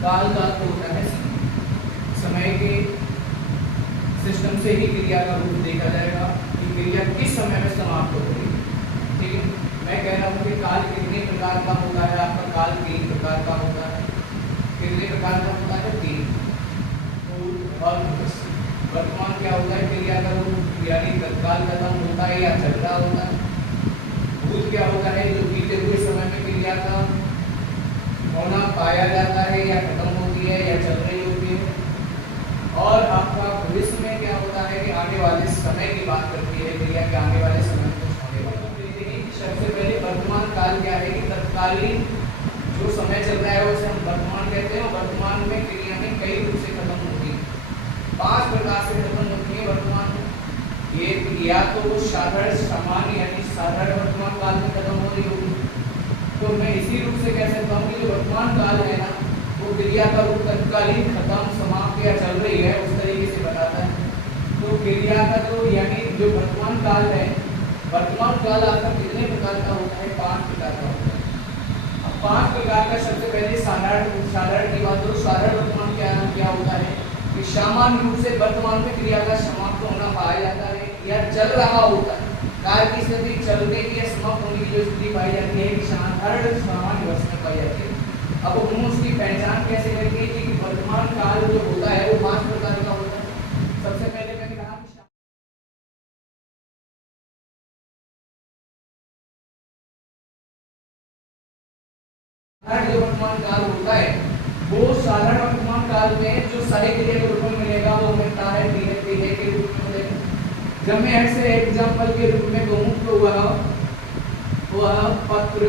काल का अर्थ होता है समय के सिस्टम से ही क्रिया का रूप देखा जाएगा कि क्रिया किस समय में समाप्त हो रही है। ठीक है, मैं कह रहा हूँ कि काल कितने प्रकार का होता है। आपका काल 3 प्रकार का होता है। कितने प्रकार का होता है? 3। पूर्व और भविष्य। वर्तमान क्या होता है? क्रिया का रूप, यानी तत्काल खत्म होता है या चल रहा होता है। भूत क्या होता है? जो बीते हुए समय में क्रिया का होना पाया जाता है या खत्म होती है या चल रही होती है। और आपका भविष्य में क्या होता है कि आने वाले समय की बात करती है क्रिया के, आने वाले समय में कुछ होने वाला। सबसे पहले वर्तमान काल क्या है कि तत्कालीन जो समय चल रहा है उसे हम वर्तमान कहते हैं। वर्तमान में क्रियाएं कई रूप से खत्म होती हैं, 5 प्रकार से खत्म होती है वर्तमान में। ये या तो वो साधारण सामान्य यानी साधारण वर्तमान काल में खत्म हो रही होगी। तो मैं इसी रूप से कह सकता हूँ कि जो वर्तमान काल है ना, वो क्रिया का रूप तत्कालीन खत्म समाप्त या चल रही है उस तरीके से बताता है। तो क्रिया का तो यानी जो वर्तमान काल है, वर्तमान काल आपका कितने प्रकार का होता है? 5 प्रकार का होता है। अब 5 प्रकार का सबसे पहले साधारण की बात करो। साधारण वर्तमान क्या होता है कि सामान्य रूप से वर्तमान में क्रिया का समाप्त होना पाया जाता है या चल रहा होता है। काल की स्थिति चलने की या समाप्त होने की जो स्थिति पाई जाती है साधारण सामान्य वर्ष में पाई जाती है। अब हम उसकी पहचान कैसे करेंगे कि वर्तमान काल जो होता है वो 5 प्रकार का होता है। सबसे पहले मैंने कहा जो वर्तमान काल होता है वो साधारण वर्तमान काल में जो सारी क्रिया के रूप में मिलेगा वो मिलता है क्रिया के रूप में मिलेगा। जब मैं ऐसे एग्जाम्पल के रूप में कहूँ तो वह पत्र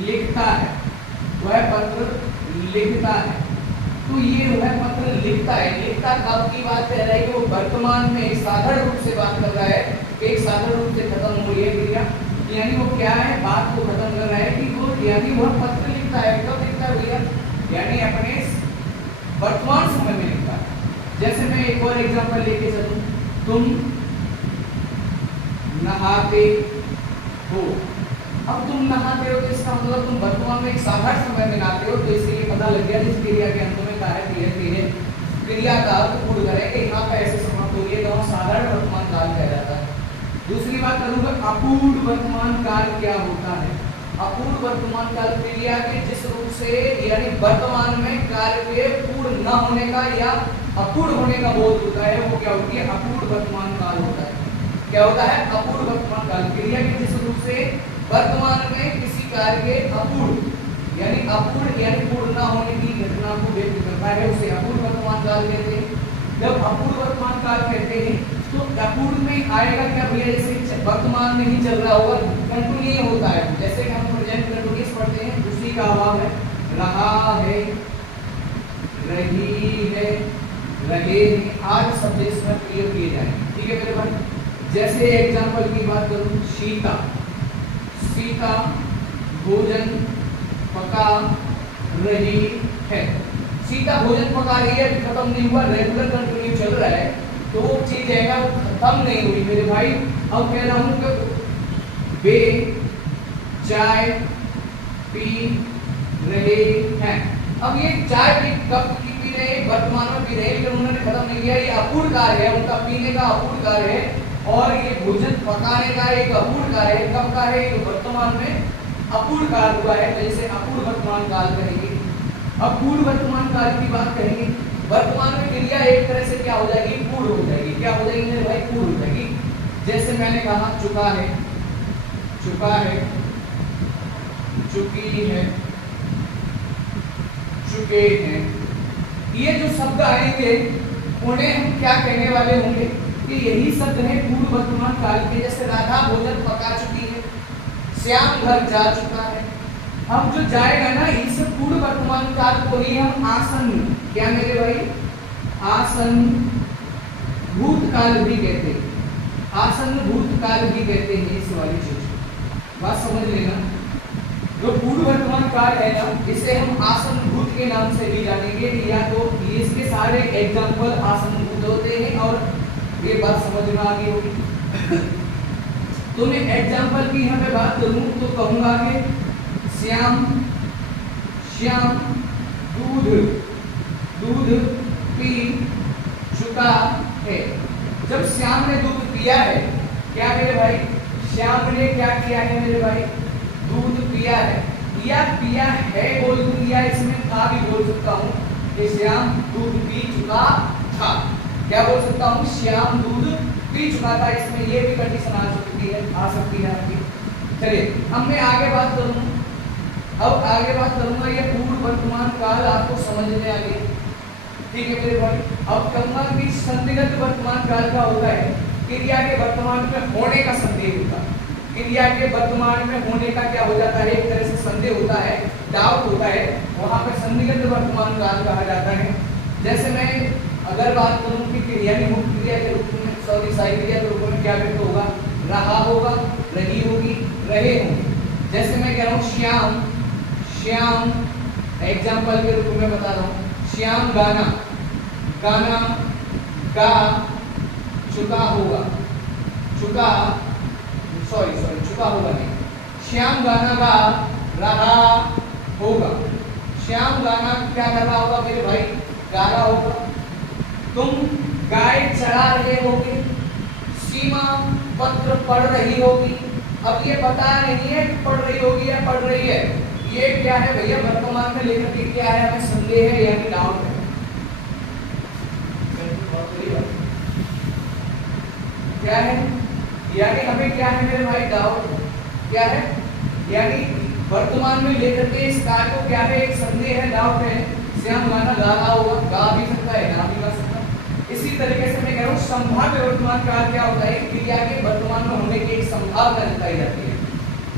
लिखता है, वह पत्र लिखता है। तो ये वह पत्र लिखता है, लिखता कब की बात कर रहा है कि वो वर्तमान में साधारण रूप से बात कर रहा है कि एक साधारण रूप से खत्म हो रही है क्रिया। यानी वो क्या है, बात को खत्म कर रहा है कि वो यानी वह पत्र लिखता है। कब लिखता है भैया? यानी अपने वर्तमान समय में लिखता है। जैसे मैं एक और एग्जांपल लेके चलूं, तुम नहाते हो। अब तुम नहाते हो तो इसका मतलब तुम वर्तमान में एक साधारण समय में नहाते हो। तो इससे ये पता लग गया जिस क्रिया के अंत में कार्य धीरे क्रिया का अर्थ पूर्ण करें कि यहाँ पे ऐसे समाप्त हो गई तो साधारण वर्तमान काल कहा जाता है। दूसरी बात करूंगा, अपूर्ण वर्तमान काल क्या होता है? अपूर्ण वर्तमान काल क्रिया के जिस रूप से यानी वर्तमान में कार्य के पूर्ण न होने का या अपूर्ण होने का बोध होता है, वो क्या होती है? अपूर्ण वर्तमान काल होता है। क्या होता है? अपूर्ण वर्तमान काल क्रिया के जिस रूप से वर्तमान में किसी कार्य के अपूर्ण यानी पूर्ण न होने की घटना को व्यक्त करता है, उसे अपूर्ण वर्तमान काल कहते हैं। जब अपूर्ण वर्तमान काल कहते हैं तो अपूर्ण में आएगा क्या भैया? जैसे वर्तमान में ही चल रहा होगा, कंटिन्यू होता है। जैसे कि हम प्रेजेंट कंटिन्यूअस पढ़ते हैं, उसी का अभाव है। रहा है, रही है, रहे हैं, आज सब इसमें क्लियर किए जाएंगे। ठीक है मेरे भाई। जैसे एग्जांपल की बात करूं, सीता भोजन पका रही है। सीता भोजन पका रही है, खत्म नहीं हुआ, रेगुलर कंटिन्यू चल रहा है। तो वो चीज है वो खत्म नहीं हुई मेरे भाई। अब कह रहा हूं कि वे चाय पी रहे हैं। अब ये चाय कब की पी रहे हैं? वर्तमान में पी रहे हैं, लेकिन उन्होंने खत्म नहीं किया। ये अपूर्ण कार्य है, उनका पीने का अपूर्ण कार्य है। और ये भोजन पकाने का एक अपूर्ण कार्य है। कब का है? वर्तमान में अपूर्ण काल हुआ है, तो इसे अपूर्ण वर्तमान काल कहेंगे। अब पूर्ण वर्तमान काल की बात करेंगे। वर्तमान में क्रिया एक तरह से क्या हो जाएगी? पूर्ण हो जाएगी। क्या हो जाएगी मेरे भाई? पूर्ण हो जाएगी। जैसे मैंने कहा चुका है, चुका है, चुकी है, चुके हैं। ये जो शब्द आएंगे उन्हें हम क्या कहने वाले होंगे कि यही शब्द है पूर्ण वर्तमान काल के। जैसे राधा भोजन पका चुकी है, श्याम घर जा चुका है। अब जो जाएगा ना, इस पूर्ण वर्तमान काल को ही हम आसन्न, क्या मेरे भाई? आसन्न भूतकाल भी कहते हैं। आसन्न भूतकाल भी कहते हैं इस वाली चीज को। बात समझ लेना। जो पूर्ण वर्तमान काल है ना, इसे हम आसन्न भूत के नाम से भी जानेंगे। या तो इसके सारे एग्जाम्पल आसन्न भूत होते हैं और ये बात समझ में आ गई होगी। तो मैं एग्जाम्पल की यहाँ पे बात करूँ तो कहूँगा कि श्याम दूध दूध पी चुका है। जब श्याम ने दूध पिया है, क्या मेरे भाई, श्याम ने क्या किया है मेरे भाई, दूध पिया है। या पिया है बोल दूं या इसमें था भी बोल सकता हूँ कि श्याम दूध पी चुका था। क्या बोल सकता हूँ, श्याम दूध पी चुका था। इसमें ये भी कंडीशन आ सकती है आपकी। चलिए अब मैं आगे बात करूँ, अब आगे बात करूंगा ये पूर्व वर्तमान काल आपको समझ में आ गया, ठीक है मेरे भाई। अब कहूंगा कि संदिग्ध वर्तमान काल का होता है क्रिया के वर्तमान में होने का संदेह होता है। क्रिया के वर्तमान में होने का क्या हो जाता है, एक तरह से संदेह होता है, डाउट होता है, वहां पे संदिग्ध वर्तमान काल कहा जाता है। जैसे मैं अगर बात करूं कि क्रिया की मुख्य क्रिया के रूप में, सॉरी सहायक क्रिया के रूप में क्या व्यक्त होगा, रहा होगा, रही होगी, रहे होंगे। जैसे मैं कह रहा हूँ श्याम, श्याम एग्जाम्पल के रूप में बता रहा हूँ, श्याम गाना, गाना गा चुका होगा, चुका होगा नहीं, श्याम गाना गा रहा होगा। श्याम गाना क्या कर रहा होगा मेरे भाई, गा रहा होगा। तुम गाय चढ़ा रहे होगे, सीमा पत्र पढ़ रही होगी। अब ये पता नहीं है कि पढ़ रही होगी या पढ़ रही है, ये क्या है भैया, वर्तमान में लेकर के क्या है, हमें संदेह है यानी डाउट है। क्या है, यानी हमें क्या है मेरे भाई, डाउट क्या है, यानी वर्तमान में लेकर के इस कार्य को क्या है, एक संदेह है, डाउट है। श्याम गाना गा रहा होगा, गा भी सकता है, गा भी गा सकता है। इसी तरीके से मैं कह रहा हूँ संभाव्य वर्तमान काल क्या होता है, क्रिया के वर्तमान में होने की एक संभावना जताई जाती है।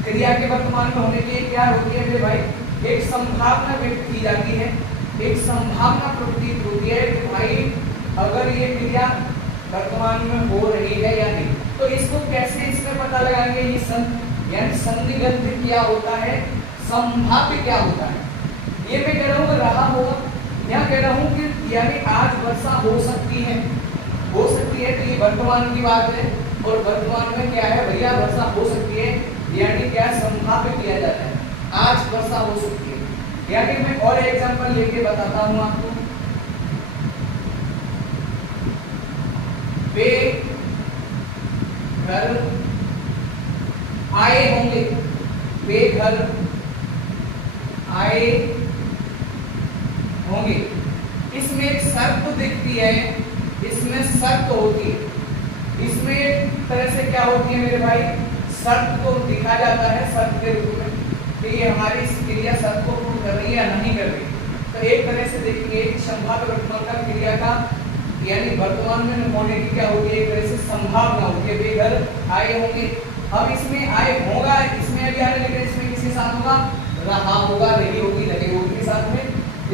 क्रिया के वर्तमान में होने की क्या होती है मेरे भाई, एक संभावना व्यक्त की जाती है, एक संभावना प्रतीत होती है कि भाई अगर ये क्रिया वर्तमान में हो रही है या नहीं। तो इसको कैसे इसमें पता लगाएंगे, ये यानी संदिग्ध क्या होता है, संभाव्य क्या होता है। ये मैं कह रहा हूँ रहा होगा, यहाँ कह रहा हूँ कि यानी आज वर्षा हो सकती है, हो सकती है, तो ये वर्तमान की बात है। और वर्तमान में क्या है भैया, वर्षा हो सकती है, यानी क्या संभाव्य किया जाता है, आज वर्षा हो सकती है। यानी मैं और एग्जांपल लेके बताता हूँ आपको, वे घर आए होंगे, वे घर आए होंगे। इसमें एक शर्त दिखती है, इसमें शर्त होती है, इसमें एक तरह से क्या होती है मेरे भाई, शर्त को दिखा जाता है शर्त के रूप में कि ये हमारी क्रिया शर्त को पूर्ण कर रही है या नहीं कर रही। तो एक तरह से देखिए संभाव्य वर्तमान का क्रिया का यानी वर्तमान में होने की क्या होती है, एक तरह से संभावना होती है, वे घर आए होंगे। अब इसमें आए होगा, इसमें अभी आने लगे, इसमें किसके साथ होगा, रहा होगा, रही होगी, रहे होगी के साथ में,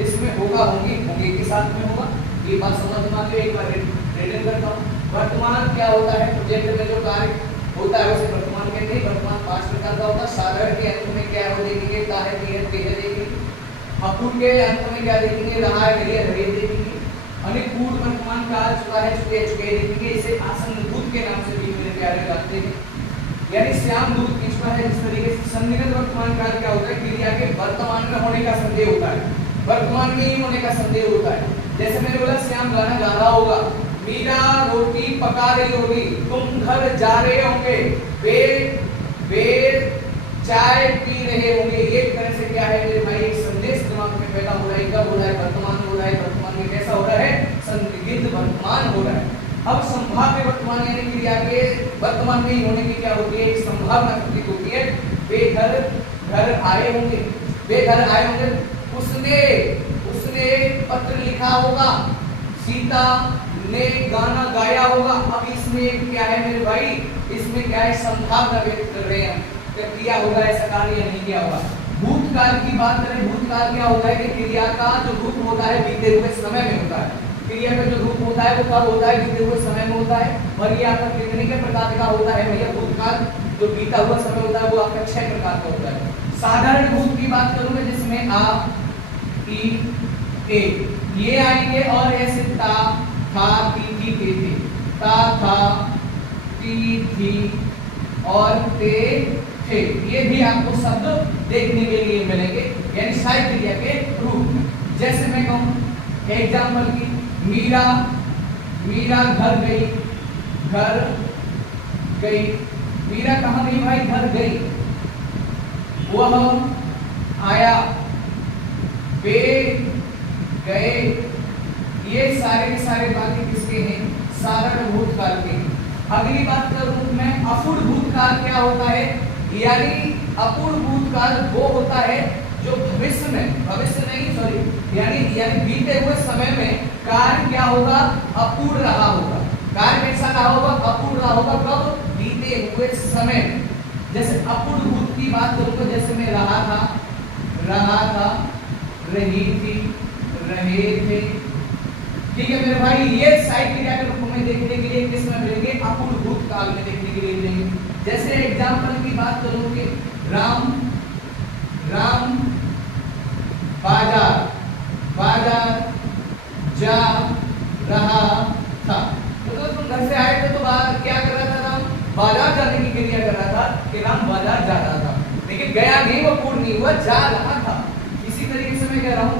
इसमें होगा, होंगे, होंगे के साथ में होगा। ये बात समझ में आती है, एक बार रिटर्न करता हूँ। वर्तमान क्या होता है, प्रोजेक्ट में जो कार्य होता है उसे वर्तमान कहते हैं। वर्तमान 5 प्रकार का होता है। साधारण के अंत में क्या है देखेंगे, का है, देखेंगे। अपूर्ण के अंत में क्या देखेंगे, रहा है, रहे देखेंगे। पूर्व वर्तमान काल चुका है, चुके देखेंगे। इसे आसन्न दूध के नाम से भी मेरे प्यारे जानते हैं, यानी श्याम दूध पी चुका है। इस तरीके से संदिग्ध वर्तमान काल क्या होता है, क्रिया के वर्तमान में होने का संदेह होता है, वर्तमान में ही होने का संदेह होता है। जैसे मैंने बोला श्याम गाना गा रहा होगा, मीरा रोटी पका रही होगी, तुम घर जा रहे होंगे, वे चाय पी रहे होंगे। एक तरह से क्या है मेरे भाई, एक संदेश दिमाग में पैदा हो रहा है, कब हो रहा है, वर्तमान हो रहा है। वर्तमान में कैसा हो रहा है, संदिग्ध वर्तमान हो रहा है। अब संभाव्य वर्तमान यानी क्रिया के वर्तमान में ही होने की क्या होती है, एक संभावना प्रतीत होती है। वे घर आए होंगे, वे घर आए होंगे। उसने पत्र लिखा होगा, सीता ने गाना गाया होगा। अब इसमें क्या है मेरे भाई, इसमें क्या है, संभावना व्यक्त कर रहे हैं, किया होगा ऐसा कार्य नहीं किया होगा। भूतकाल की बात करें, भूतकाल क्या होता है कि क्रिया का जो रूप होता है बीते हुए समय में होता है। क्रिया का जो रूप होता है वो कब होता है, बीते हुए समय में होता है। और ये आपका कितने के प्रकार का होता है भैया, भूतकाल जो बीता हुआ समय होता है वो आपका 6 प्रकार का होता है। साधारण भूत की बात करूंगा जिसमें आ, ई, ए ये आएंगे और ऐसे ता, था, ती, थे, ता, था, ती, थी और ते, थे। ये भी आपको शब्द देखने के लिए मिलेंगे, यानी साहित्य क्रिया के रूप में। जैसे मैं कहूँ एग्जाम्पल की, मीरा मीरा घर गई, घर गई। मीरा कहाँ गई भाई? घर गई। वह आया, वे गए। ये सारे के सारे बातें किसके हैं? साधारण भूतकाल के। अगली बात करूं मैं, अपूर्ण भूतकाल क्या होता है? यानी अपूर्ण भूतकाल वो होता है जो भविष्य में, भविष्य नहीं सॉरी, यानी बीते हुए समय में कार्य क्या होगा? अपूर्ण रहा होगा। कार्य कैसा रहा होगा? अपूर्ण रहा होगा। कब? बीते हुए समय में। जैसे अपूर्ण भूत की बात करूं तो जैसे मैं रहा था, रही थी, रहे थे। ठीक है मेरे भाई, ये साइड क्रिया के रूप में देखने के लिए किस में मिलेंगे? अपूर्ण भूतकाल में देखने के लिए मिलेंगे। जैसे एग्जाम्पल की बात करूं कि राम बाजार जा रहा था। तो तुम घर से आए थे तो क्या कर रहा था? राम बाजार जाने की क्रिया कर रहा था कि राम बाजार जा रहा था, लेकिन गया नहीं, वो पूर्ण नहीं हुआ, जा रहा था। इसी तरीके से मैं कह रहा हूं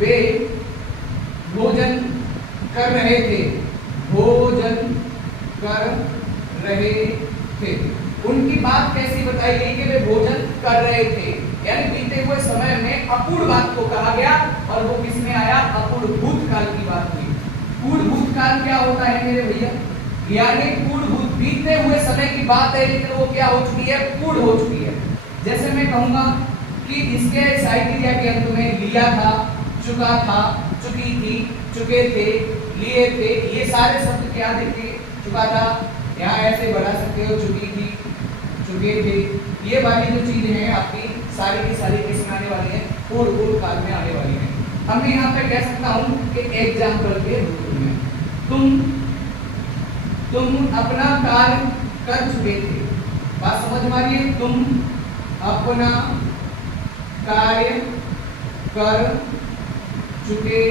वे भोजन कर रहे थे, भोजन कर रहे थे। उनकी बात कैसी बताई गई कि वे भोजन कर रहे थे, यानी बीते हुए समय में अपूर्ण बात को कहा गया और वो किसमें आया? अपूर्ण भूतकाल की बात हुई। पूर्ण भूतकाल क्या होता है मेरे भैया? यानी पूर्ण भूत बीते हुए समय की बात है, लेकिन वो क्या हो चुकी है? पूर्ण हो चुकी है। जैसे मैं कहूंगा कि इसके साइड क्रिया के अंत में लिया था, चुका था, चुकी थी, चुके थे, लिए थे, ये सारे शब्द क्या देखिए? चुका था, यहाँ ऐसे बढ़ा सकते हो, चुकी थी, चुके थे। ये वाली जो चीजें हैं आपकी सारी की सारी किसमें आने वाली है? पूर्ण भूतकाल में आने वाली है। अब मैं यहाँ पे कह सकता हूँ कि एग्जाम्पल के रूप में तुम अपना कार्य कर चुके थे। बात समझ में आ रही है? तुम अपना कार्य कर चुके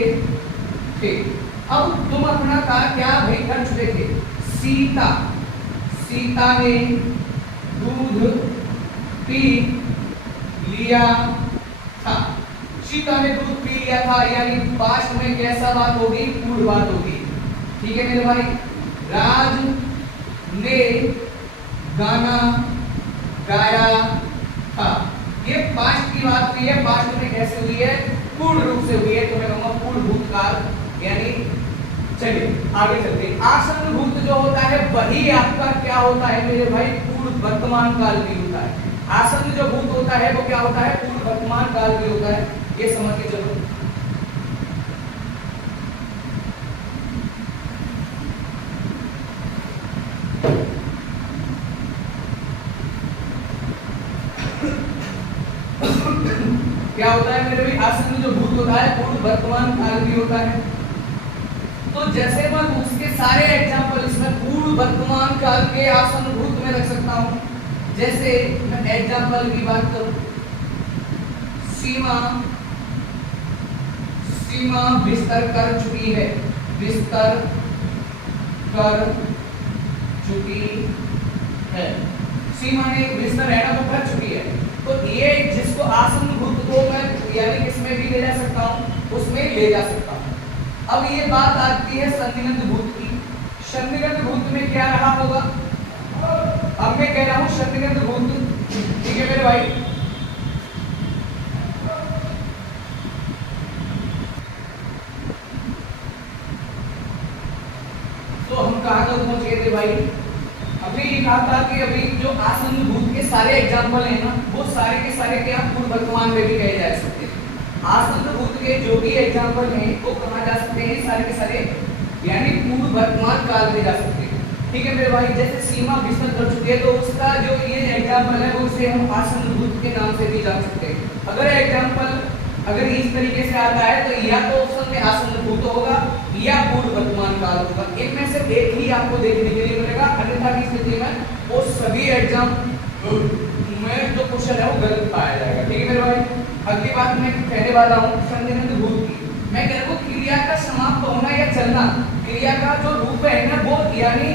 थे। अब तुम अपना कार्य क्या भाई कर चुके थे? सीता ने दूध पी लिया था। सीता ने दूध पी लिया था, यानी पास्ट में कैसा बात होगी? पूर्ण बात होगी। ठीक है मेरे भाई। राज ने गाना गाया था, ये पास्ट की बात हुई है। पास्ट में कैसे हुई है? पूर्ण रूप से हुई है, तो मैं कहूंगा पूर्ण भूतकाल। यानी चलिए आगे चलते हैं। आसन्न भूत जो होता है वही आपका क्या होता है मेरे भाई? पूर्ण वर्तमान काल भी होता है। आसन्न जो भूत होता है वो क्या होता है? पूर्ण वर्तमान काल भी होता है। ये समझ के चलो। क्या होता है मेरे भाई? आसन्न जो भूत होता है पूर्ण वर्तमान काल भी होता है। तो जैसे मैं उसके सारे एग्जाम्पल इसमें पूर्ण वर्तमान काल के आसन्न भूत में रख सकता हूं। जैसे मैं एग्जाम्पल की बात करूं, सीमा बिस्तर कर चुकी है, बिस्तर कर चुकी है। सीमा ने बिस्तर है ना, तो कर चुकी है। तो ये जिसको आसन्न भूत को मैं यानी किसमें भी ले जा सकता हूं? उसमें ले जा सकता हूं। अब ये बात आती है संदिग्ध भूत की। संदिग्ध भूत में क्या रहा होगा? अब मैं कह रहा हूं संदिग्ध भूत। ठीक है मेरे भाई। तो हम कहां तक पहुंच गए थे भाई? अभी ये कहा था कि अभी जो आसन्न भूत के सारे एग्जाम्पल हैं ना, वो सारे के सारे क्या पूर्ण वर्तमान में भी कहे जा सकते हैं। आसन्न भूत के जो भी एग्जाम्पल हैं वो कहा जा सकते हैं सारे के सारे, यानी पूर्ण वर्तमान काल में जा सकते हैं। ठीक है मेरे भाई। जैसे सीमा बिस्तर कर चुके हैं, तो उसका जो ये एग्जाम्पल है वो उसे हम आसन्न भूत के नाम से भी जान सकते हैं। अगर एग्जाम्पल अगर इस तरीके से आता है तो या तो ऑप्शन में आसन्न भूत होगा या पूर्ण वर्तमान काल होगा। इनमें से एक ही आपको देखने के लिए मिलेगा, अन्यथा की स्थिति में वो सभी एग्जाम में जो क्वेश्चन है वो गलत पाया जाएगा। ठीक है मेरे भाई। अगली बात मैं कहने वाला हूँ संदिग्ध भूत की। मैं कह रहा हूँ क्रिया का समाप्त होना या चलना, क्रिया का जो रूप है ना वो यानी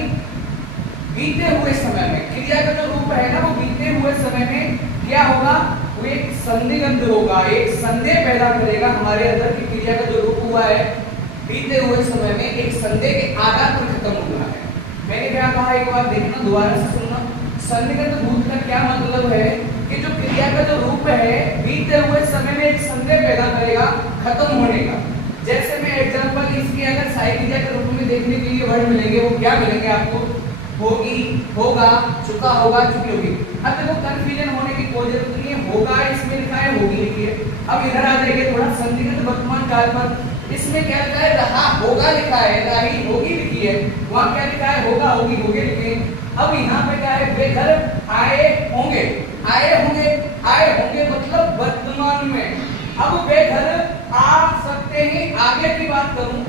बीते हुए समय में, क्रिया का जो रूप है ना वो बीते हुए समय में क्या होगा? वो एक संदिग्ध होगा, एक संदेह पैदा करेगा हमारे अंदर की क्रिया का जो रूप हुआ है बीते हुए समय में एक संदेह के आधार पर खत्म हुआ है। मैंने क्या कहा, एक बार देखना, दोबारा से सुनना। संदिग्ध भूत का क्या मतलब है कि जो क्रिया का जो रूप है बीते हुए समय में एक संदेह पैदा करेगा खत्म होने का। जैसे मैं एग्जांपल इसकी अगर सहायक क्रिया के रूप में देखने के लिए वर्ड मिलेंगे, वो क्या मिलेंगे आपको? होगी, होगा, चुका होगा, चुकी होगी। अब देखो कंफ्यूजन होने की कोई जरूरत नहीं है, होगा इसमें लिखा है, होगी लिखी है। अब इधर आ जाइए थोड़ा संदिग्ध वर्तमान काल पर, इसमें क्या लिखा है? रहा होगा लिखा है, रही होगी लिखी है, वहां क्या लिखा है? होगा होगी होगे लिखे। अब यहाँ पे क्या है? वे घर आए होंगे, आए होंगे, आए होंगे मतलब वर्तमान में। अब वे घर आ सकते हैं, आगे की बात करूं,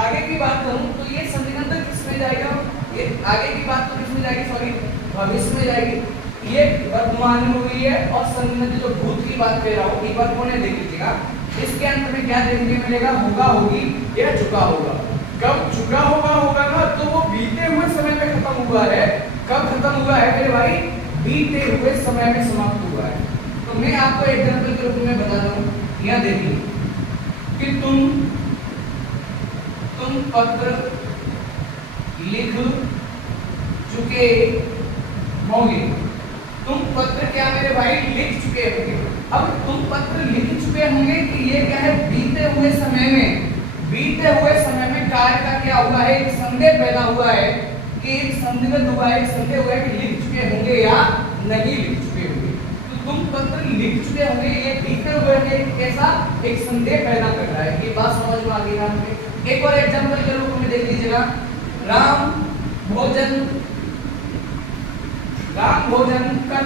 आगे की बात करूं तो ये संदिग्ध किसमें जाएगा? ये आगे की बात तो किसमें जाएगी? सॉरी, भविष्य में जाएगी। ये वर्तमान में हुई है और संदिग्ध जो भूत की बात कर रहा हूं, एक बार कौन है देख लीजिएगा। इसके अंत में क्या देखने को मिलेगा? होगा, होगी या चुका होगा। कब चुका होगा होगा ना, तो वो बीते हुए समय में खत्म हुआ है। कब खत्म हुआ है मेरे भाई? बीते हुए समय में समाप्त हुआ है। तो मैं आपको एग्जांपल के रूप में बता रहा हूं, यहां देखिए कि तुम पत्र लिख चुके होंगे। तुम पत्र क्या मेरे भाई? लिख चुके होंगे। अब तुम पत्र लिख चुके होंगे कि ये क्या है? बीते हुए समय में, बीते हुए समय में कार्य का क्या हुआ है? एक संदेह पैदा हुआ है कि एक संदिग्ध हुआ है, एक संदेह हुआ है कि लिख चुके होंगे या नहीं लिख चुके होंगे। तो तुम पत्र लिख चुके होंगे, ये बीते हुए में कैसा एक संदेह पैदा कर रहा है। ये बात समझ में आ गई ना? एक और एग्जांपल के रूप में देख लीजिएगा। राम भोजन कर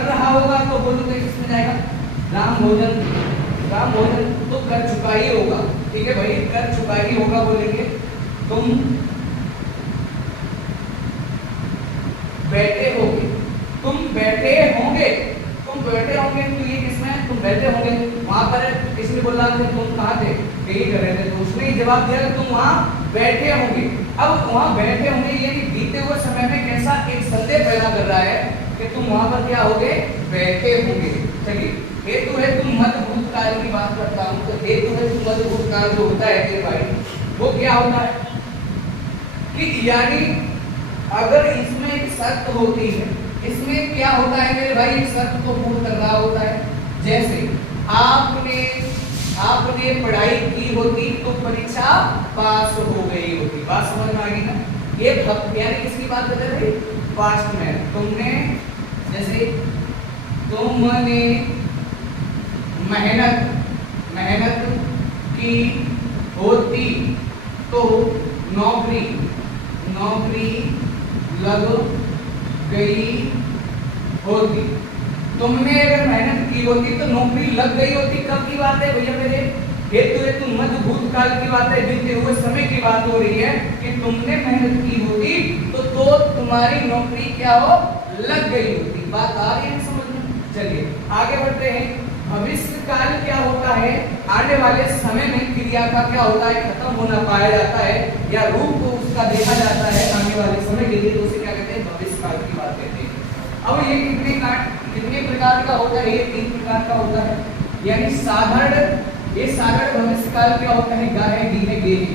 रहा होगा तो बोलोगे किसमें जाएगा? राम भोजन तो कर चुका ही होगा, ठीक है भाई, कर चुका ही होगा बोलेंगे। तुम बैठे होंगे, तो ये किसमें? तुम बैठे होंगे। वहां पर किसने बोला था तुम कहाँ थे? यही कर रहे थे, तो उसने जवाब दिया कि तुम वहां बैठे होंगे। अब वहां बैठे होंगे ये बीते हुए समय में कैसा एक संदेह पैदा कर रहा है कि तुम वहां पर क्या होगे? बैठे होंगे। चलिए, हेतु है तुम मध्य भूतकाल की बात करता हूं, तो हेतु है तुम मध्य भूतकाल जो होता है मेरे भाई, वो क्या होता है कि यानी अगर इसमें एक शर्त होती है, इसमें क्या होता है मेरे भाई? एक शर्त को पूर्ण कर रहा होता है। जैसे आपने पढ़ाई की होती तो परीक्षा पास हो गई होती। बात समझ में आ गई ना? ये यानी किसकी बात करते हैं भाई? पास्ट में। तुमने, जैसे तुमने मेहनत की होती तो नौकरी लग गई होती। तुमने अगर मेहनत की होती तो नौकरी लग गई होती। कब की बात है भैया मेरे? हेतु मध्य भूतकाल की बात है, बीते हुए समय की बात हो रही है कि तुमने मेहनत की होती तो तुम्हारी नौकरी क्या हो? लग गई होती। बात आ रही है समझ में? चलिए आगे बढ़ते हैं। भविष्य काल क्या होता है? आने वाले समय में क्रिया का क्या होता है? खत्म होना पाया जाता है या रूप को उसका देखा जाता है आने वाले समय के लिए, तो उसे क्या कहते हैं? भविष्य काल की बात कहते हैं। अब ये कितने प्रकार का होता है? ये 3 प्रकार का होता है। यानी साधारण भविष्य काल क्या होता है? गा है, गी है, गे है।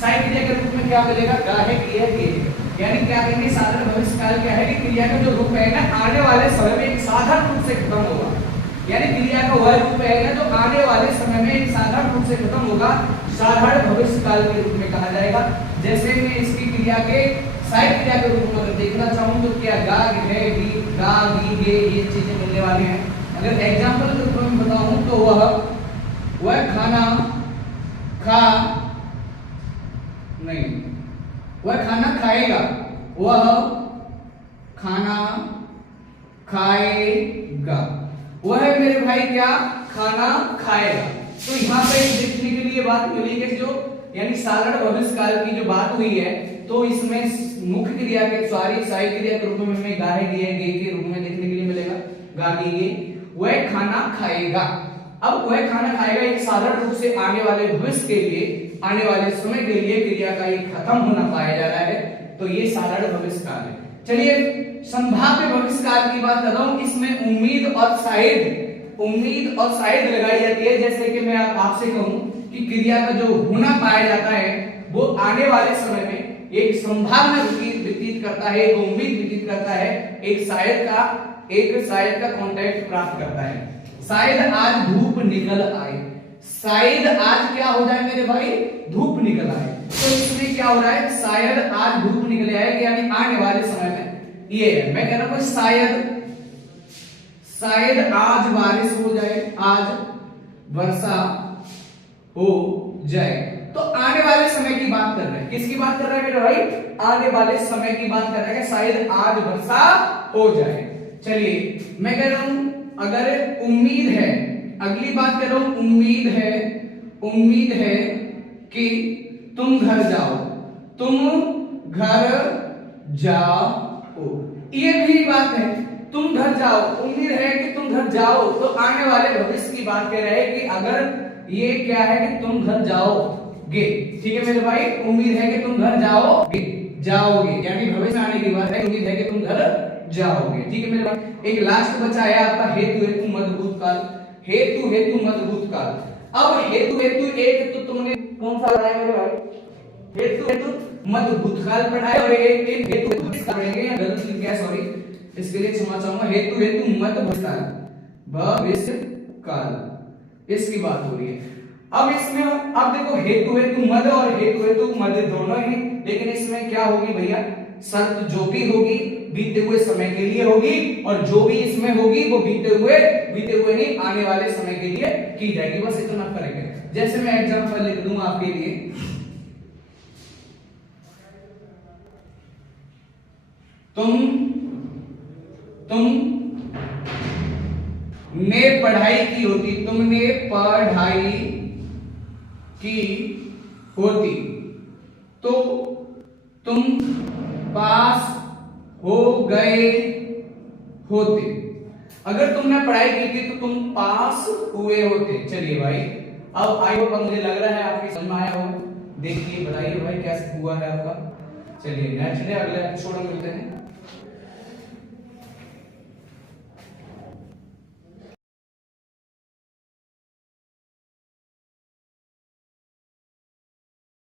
सहायक क्रिया के रूप में क्या मिलेगा? गा है, गी है, गे है। यानी क्या कहेंगे? साधारण भविष्य काल क्या है कि क्रिया का जो रूप है ना आने वाले समय में एक साधारण रूप से खत्म होगा। यानी क्रिया का वह रूप है ना जो आने वाले समय में एक साधारण रूप से खत्म होगा, साधारण भविष्य काल के रूप में कहा जाएगा। जैसे मैं इसकी क्रिया के सहायक क्रिया के रूप में अगर देखना चाहूँ तो क्या गा है, गा, गी, गे, ये चीजें मिलने वाली हैं। अगर एग्जाम्पल के रूप में बताऊं तो वह खाना खाएगा, वह खाना खाएगा, वह मेरे भाई क्या? खाना खाएगा। तो यहाँ पे देखने के लिए बात मिली कि जो यानी साधारण भविष्य काल की जो बात हुई है, तो इसमें मुख्य क्रिया के सहायक क्रिया के रूप में हमें गा है, गे है, गे के रूप में देखने के लिए मिलेगा। गा, गे, गे, वह खाना खाएगा। अब वह खाना खाएगा एक साधारण रूप से आने वाले भविष्य के लिए, आने वाले समय के लिए क्रिया का एक खत्म होना पाया जा रहा है, तो ये साधारण भविष्य काल है। चलिए संभाव्य भविष्यकाल की बात कर रहा हूं, इसमें उम्मीद और शायद लगाई जाती है। जैसे कि मैं आपसे कहूं कि क्रिया का जो होना पाया जाता है वो आने वाले समय में एक संभावना व्यतीत करता है, एक उम्मीद व्यतीत करता है, एक शायद का कॉन्टेक्ट प्राप्त करता है। शायद आज धूप निकल आए, शायद आज क्या हो जाए मेरे भाई, धूप निकल आए। तो इसमें क्या हो रहा है, शायद आज धूप निकल आएगी, यानी आने वाले समय में ये है। मैं कह रहा हूं शायद आज बारिश हो जाए, आज वर्षा हो जाए। तो आने वाले समय की बात कर रहे हैं, किसकी बात कर रहे हैं मेरे भाई, आने वाले समय की बात कर रहे हैं, शायद आज वर्षा हो जाए। चलिए मैं कह रहा हूं अगर उम्मीद है, अगली बात कर रहा हूं, उम्मीद है कि तुम घर जाओ, ये भी बात है, तुम घर जाओ, उम्मीद है कि तुम घर जाओ। तो आने वाले भविष्य की बात कर रहे हैं कि अगर ये क्या है कि तुम घर जाओगे, ठीक है मेरे भाई, उम्मीद है कि तुम घर जाओगे, यानी भविष्य आने की बात है, उम्मीद है कि तुम घर जाओगे, ठीक है मेरे भाई। एक लास्ट बचा है आपका हेतु मध्य भूतकाल, हेतु मध्य भूतकाल। अब हेतु एक तो तुमने कौन सा पढ़ा है मेरे भाई, हेतु मध्य भूतकाल पढ़ा है, और एक हेतु पढ़ेंगे, गलत लिख गया सॉरी, इसके लिए क्षमा चाहूंगा। हेतु मध्य भविष्यकाल, इसकी बात हो रही है। अब इसमें अब देखो हेतु मध्य और हेतु मध्य दोनों ही, लेकिन इसमें क्या होगी भैया, शर्त जो भी होगी बीते हुए समय के लिए होगी, और जो भी इसमें होगी वो बीते हुए नहीं आने वाले समय के लिए की जाएगी, बस इतना करेंगे। जैसे मैं एग्जांपल लिख दूं आपके लिए, तुमने पढ़ाई की होती, तुमने पढ़ाई की होती तो तुम पास हो गए होते। अगर तुमने पढ़ाई की थी तो तुम पास हुए होते। चलिए भाई, अब आई होप मुझे लग रहा है आपकी समझ में आया हो। देखिए बताइए भाई कैसे हुआ है आपका। चलिए नेक्स्ट डे अगले एपिसोड में मिलते हैं।